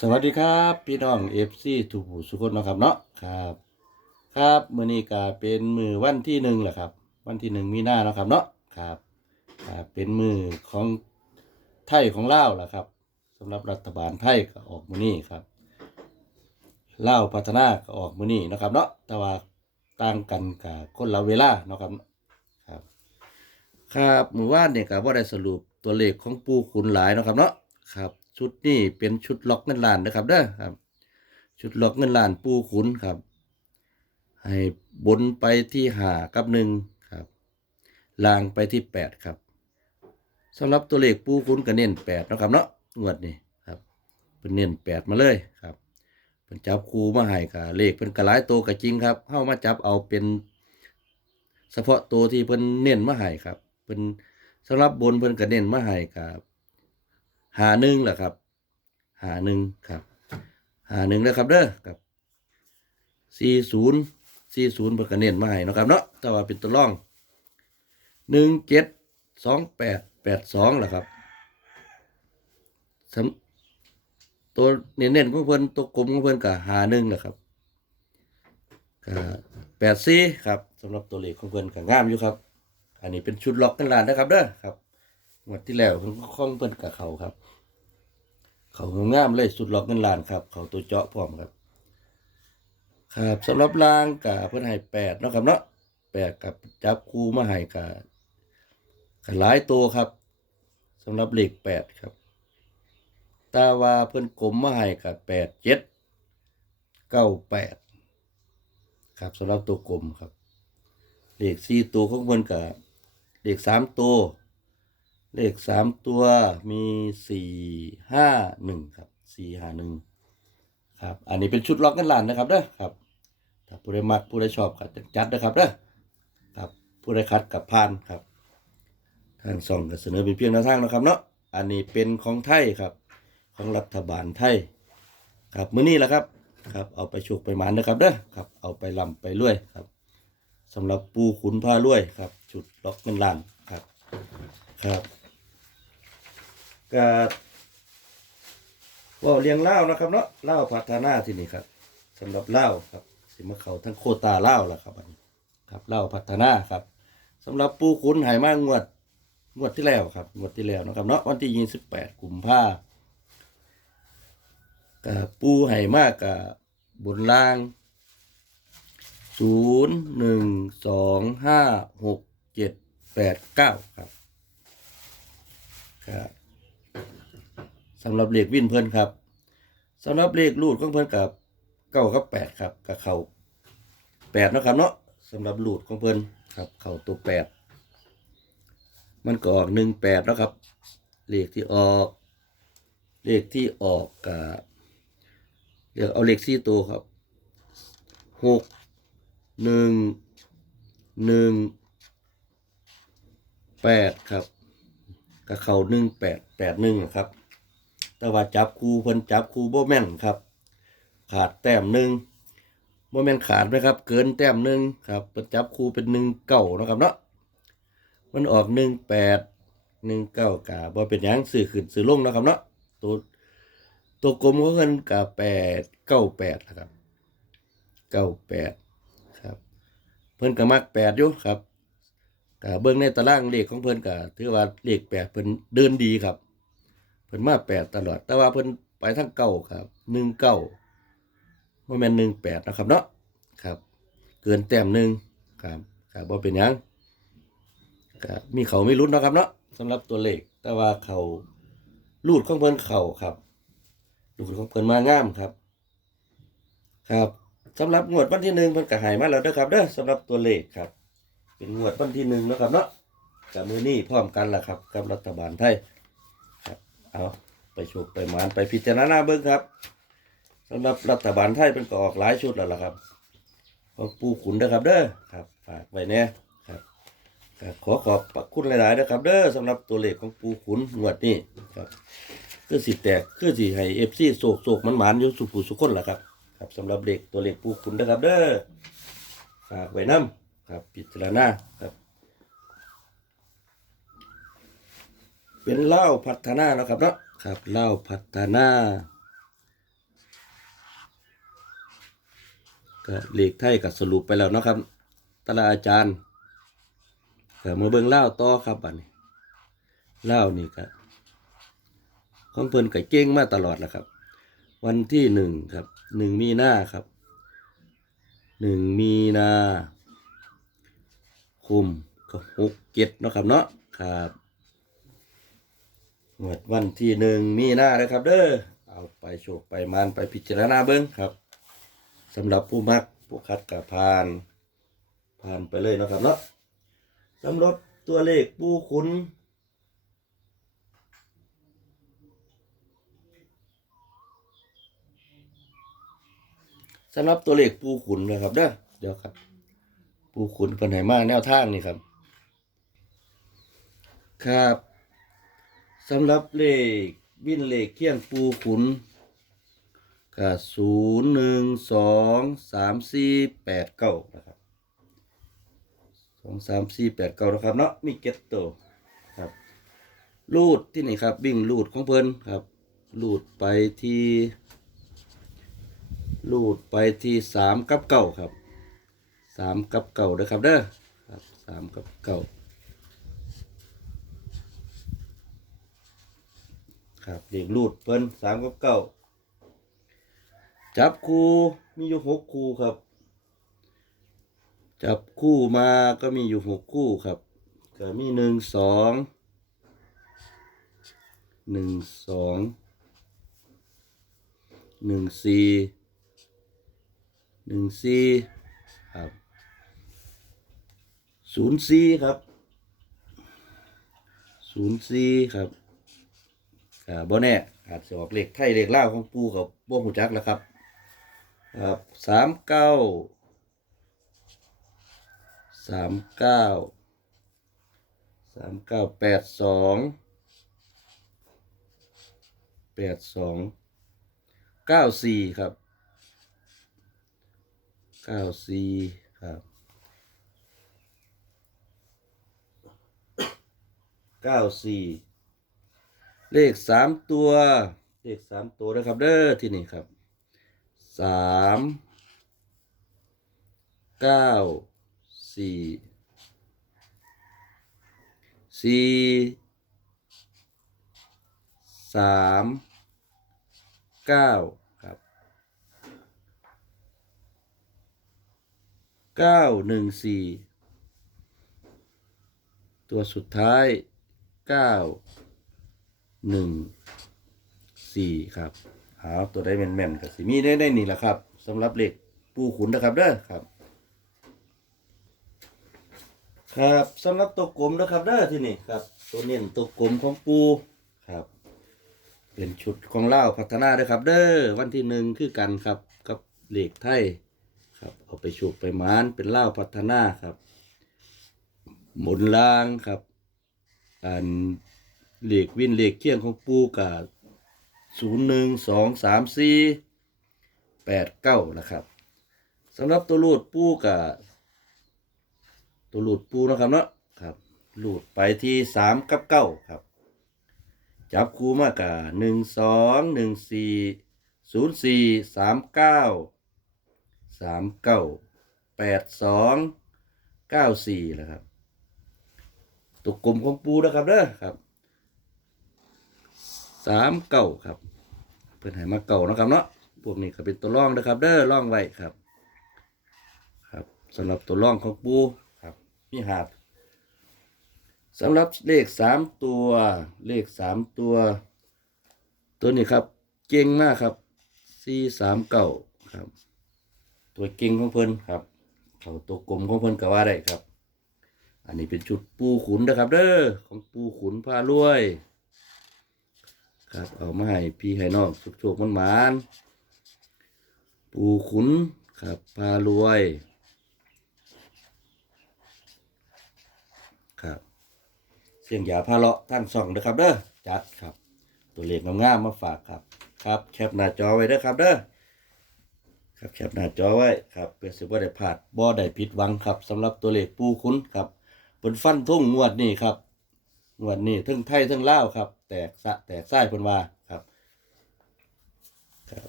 สวัสดีครับ พี่น้องเอฟซีถูผู้สุคนนะครับเนาะครับ ครับมือนี้ก็เป็นมือวันที่หนึ่งแหละครับ วันที่หนึ่งมีหน้านะครับเนาะครับเป็นมือของไทยของเลาแหละครับสำหรับรัฐบาลไทยก็ออกมือนี้ครับเลาพัฒนาก็ออกมือนี้นะครับเนาะแต่ว่าต่างกันกับคนละเวลาเนาะครับครับ ครับมือว่านเนี่ยก็บ่ได้สรุปตัวเลขของปูขุนหลายนะครับเนาะครับ ชุดนี้เป็นชุดล็อกเงินล้านนะครับเด้อครับ ชุดล็อกเงินล้านปูขุนครับ ให้บนไปที่หากับหนึ่งครับล่างไปที่แปดครับสำหรับตัวเลขปูขุนก็เน้นแปดนะครับเนาะงวดนี้ครับเป็นเน้นแปดมาเลยครับเป็นจับคูมาให้กับเลขเป็นกระหลายตัวก็จริงครับเข้ามาจับเอาเป็น เฉพาะตัวที่เพิ่นเน้นมาให้ครับเพิ่นสำหรับบนเพิ่นก็เน้นมาให้ครับ หาหนึ่งแหละครับ หาหนึ่งครับ หาหนึ่งนะครับเด้อครับสี่ศูนย์สี่ศูนย์เพิ่นก็เน้นมาให้นะครับเนาะแต่ว่าเป็นตัวร่องหนึ่งเจ็ดสองแปดแปดสองแหละครับสำตัวเน้นๆของเพิ่อนตัวกลมของเพิ่อนก็หาหนึ่งแหละครับก็แปดซีครับสำหรับตัวเลขของเพิ่อนก็งามอยู่ครับ อันนี้เป็นชุดล็อกกันลานนะครับเด้อครับ งวดที่แล้วเพิ่นก็คล้องเพิ่นกับเขาครับ เขางามเลยสุดล็อกเงินล้านครับ เขาตัวเจาะพร้อมครับ ครับสำหรับรางกับเพิ่นให้แปดเนาะครับเนาะแปดกับจับคู่มาให้กับกับหลายตัวครับสำหรับเลขแปดครับ ตาวาเพิ่นกลมมาให้กับแปดเจ็ดเก้าแปดครับสำหรับตัวกลมครับเลขสี่ตัวของเพิ่นกับเลขสามตัว เลขสามตัวมีสี่ห้าหนึ่งครับสี่ห้าหนึ่งครับ อันนี้เป็นชุดล็อกกันลานนะครับเด้อครับ ถ้าผู้ใดมักผู้ใดชอบก็จัดนะครับเด้อครับผู้ใดคัดกับพานครับ ทางส่องก็เสนอเป็นเพียงแนวทางนะครับเนาะอันนี้เป็นของไทยครับ ของรัฐบาลไทย ครับมื้อนี้แหละครับครับเอาไปโชคไปหมานนะครับเด้อครับเอาไปลำไปรวยครับสำหรับปูขุนผ้ารวยครับจุดล็อกเงินล้านครับครับ ก็ว่าเลี้ยงเล่านะครับเนาะเล่าพัฒนาที่นี่ครับสำหรับเล่าครับสิมาเขาทั้งโคตาเล่าแล้วครับอันนี้ครับเล่าพัฒนาครับสำหรับปูขุนไหมากงวด งวดที่แล้วครับงวดที่แล้วนะครับเนาะวันที่ยี่สิบแปดกุมภากับปูให้มากกับบนล่างศูนย์หนึ่งสองห้าหกเจ็ดแปดเก้าครับครับ สำหรับเลขวิ่นเพิ่นครับสำหรับเลขรูดของเพิ่นกับเก้ากับแปดครับกับเขาแปดนะครับเนาะสำหรับรูดของเพิ่นครับ เขาตัวแปดมันก็ออกหนึ่งแปดนะครับ เลขที่ออก เลขที่ออกกับเดี๋ยวเอาเลขสี่ตัวครับหกหนึ่งหนึ่งแปดครับกับเขาหนึ่งแปดแปดหนึ่งครับ แต่ว่าจับคูเพิ่นจับคูโบแม่นครับ ขาดแต้มหนึ่งโบแม่นขาดไหมครับ เกินแต้มหนึ่งครับเพิ่นจับคูเป็นหนึ่งเก้านะครับเนาะมันออกหนึ่งแปดหนึ่งเก้ากาบ่เป็นยังสื่อขึ้นสื่อลงนะครับเนาะตัวตัวกลมของเงินกับแปดเก้าแปดนะครับเก้าแปดครับ เพิ่นก็มักแปดอยู่ครับกับเบิ้งในตารางเลขของเพิ่นก็ถือว่าเลขแปดเพิ่นเดินดีครับ เพิ่นมาแปดตลอด แต่ว่าเพิ่นไปทั้งเก้าครับหนึ่งเก้าโมเมนหนึ่งแปดนะครับเนาะครับ เกินแต้มหนึ่งครับครับบ่เป็นยังครับมีเขาไม่รุ้นนะครับเนาะสำหรับตัวเลข แต่ว่าเขาลูดของเพิ่นเข่าครับลูกของเพิ่นมางามครับ ครับสำหรับงวดวันที่หนึ่งเพิ่นก็หายมาแล้วเด้อครับเด้อสำหรับตัวเลขครับ เป็นงวดวันที่หนึ่งนะครับเนาะกับมือนี้พร้อมกันล่ะครับ กับรัฐบาลไทย เอาไปโชคไปหมานไปพิจารณาเบิ่งครับสำหรับรัฐบาลไทยเป็นก็ออกหลายชุดแล้วล่ะครับของปูขุนเด้อครับเด้อครับ ฝากไว้แน่ครับครับขอขอบพระคุณหลายๆนะครับ เด้อสำหรับตัวเลขของปูขุนงวดนี้ครับคือสิแตกคือสิให้เอฟซีโศกโศกมันหมานอยู่สุผู้สุขคนล่ะครับครับสำหรับเด็กตัวเล็กผู้คุณนะครับเด้อฝากไว้น้ำครับพิจารณาครับ เป็นเหล้าพัฒนานะครับเนาะครับเหล้าพัฒนาก็เลขไทยกับสรุปไปแล้วนะครับตลาอาจารย์ก็มือเบิ้งเหล้าต่อครับบัดนี้เหล้านี่ครับของเพิ่นไก่เก่งมาตลอดนะครับ วันที่หนึ่งครับหนึ่งมีนาครับหนึ่งมีนาคมก็หกเจ็ดเนาะครับเนาะครับ งวดวันที่หนึ่งมีหน้าเลยครับ เด้อเอาไปโชคไปมานไปพิจารณาเบิ้งครับสำหรับผู้มักผู้คัดกับพานผ่านไปเลยนะครับเนาะสำหรับตัวเลขผู้ขุนสำหรับตัวเลขปูขุนนะครับเด้อเดี๋ยวครับ ปูขุนเป็นไหนมาแนวทางนี่ครับ ครับ สำหรับเลขวินเลขเคียงปูขุนก็ศูนย์หนึ่งสองสามสี่แปดเก้านะครับสองสามสี่แปดเก้านะครับเนาะมีเก็ตโตครับรูดที่นี่ครับวิ่งรูดของเพิ่นครับรูดไปที่ลูดไปที่สามกับเก้าครับสามกับเก้าเด้อครับเด้อครับสามกับเก้า ครับเด็กลูดเพิ่นสามกับเก้าจับคู่มีอยู่หกคู่ครับ จับคู่มาก็มีอยู่หกคู่ครับก็มีหนึ่งสองหนึ่งสองหนึ่งสี่หนึ่งสี่ครับศูนย์สี่ครับศูนย์สี่ครับ บ่แน่อาจจะออกเลขไทยเลขล่าวของปูกับบ่หูจักแล้วครับครับสามเก้าสามเก้าสามเก้าแปดสองแปดสองเก้าสี่ครับเก้าสี่ครับเก้าสี่ เลขสามตัว เลขสามตัวนะครับเด้อที่นี่ครับสามเก้าสี่สี่สามเก้าครับเก้าหนึ่งสี่ตัวสุดท้ายเก้า หนึ่งสี่ครับเอาตัวได้แม่นๆกับสิมีได้ได้นี่แหละครับสำหรับเหล็กปูขุนนะครับเด้อครับ ครับสำหรับตัวกลมนะครับเด้อที่นี่ครับ ตัวเน้นตัวกลมของปูครับ เป็นชุดของเล่าพัฒนาเด้อครับ เด้อวันที่หนึ่งคือกันครับกับเหล็กไทยครับ เอาไปฉุกไปมานเป็นเหล้าพัฒนาครับ หมุนล่างครับอัน เหล็กวินเหล็กเคียงของปูกับศูนย์หนึ่งสองสามสี่แปดเก้านะครับสำหรับตัวลูดปูกับตัวลูดปูนะครับเนาะครับลูดไปที่สามกับเก้าครับ จับคู่มากกับหนึ่งสองหนึ่งสี่ศูนย์สี่สามเก้าสามเก้าแปดสองเก้าสี่นะครับตัวกลมของปูนะครับเด้อครับ สามเก้าครับ เพื่อนให้มาเก่านะครับเนาะพวกนี้ก็เป็นตัวร่องนะครับเด้อร่องไว้ครับ ครับสำหรับตัวร่องของปูครับมีหาดสำหรับเลขสามตัวเลขสามตัว ตัวนี้ครับ เก่งมากครับสี่สามเก้าครับ ตัวเก่งของเพิ่นครับเขาตัวกลมของเพิ่นก็ว่าได้ครับ อันนี้เป็นชุดปูขุนนะครับ เด้อของปูขุนพารวย ครับเอามาให้พี่ให้น้องสุกโชคมันหมานปูขุนครับพารวยครับเสียงยาพาเลาะท่านส่องนะครับเด้อจัดครับ ตัวเลขงามๆมาฝากครับ ครับแคปหน้าจอไว้เด้อครับเด้อครับแคปหน้าจอไว้ครับเพื่อสิบ่ได้พลาดบ่ได้ผิดหวังครับสำหรับตัวเลขปูคุ้นครับเพิ่นฟันทุ่งงวดนี้ครับงวดนี้ทั้งไทยทั้งลาวครับ แตกสะแตกไส้เพิ่นว่าครับครับ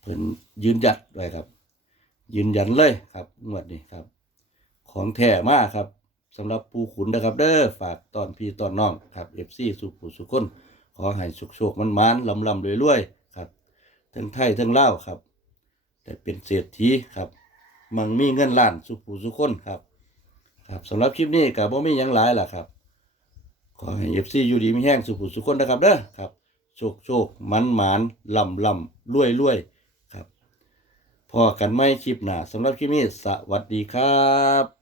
เพิ่นยืนหยัดไว้ครับ ยืนยันเลยครับงวดนี้ครับ ของแท้มากครับสำหรับปูขุนนะครับ เด้อฝากตอนพี่ตอนน้องครับเอฟซีสุผู้สุขคนขอให้สุขโชคมันมานลำลำรวยรวยครับทั้งไทยทั้งเล่าครับ แต่เป็นเศรษฐีครับมังมีเงินล้านสุผู้สุขคนครับ ครับสำหรับคลิปนี้ก็บ่มีหยังหลายล่ะครับ ขอให้เอฟซีอยู่ดีมีแห้งสุขุสุคนนะครับเด้อครับ โชคโชคมันหมานลำลำรวยรวยครับพอกันไม่คลิปหน้าสำหรับคลิปนี้สวัสดีครับ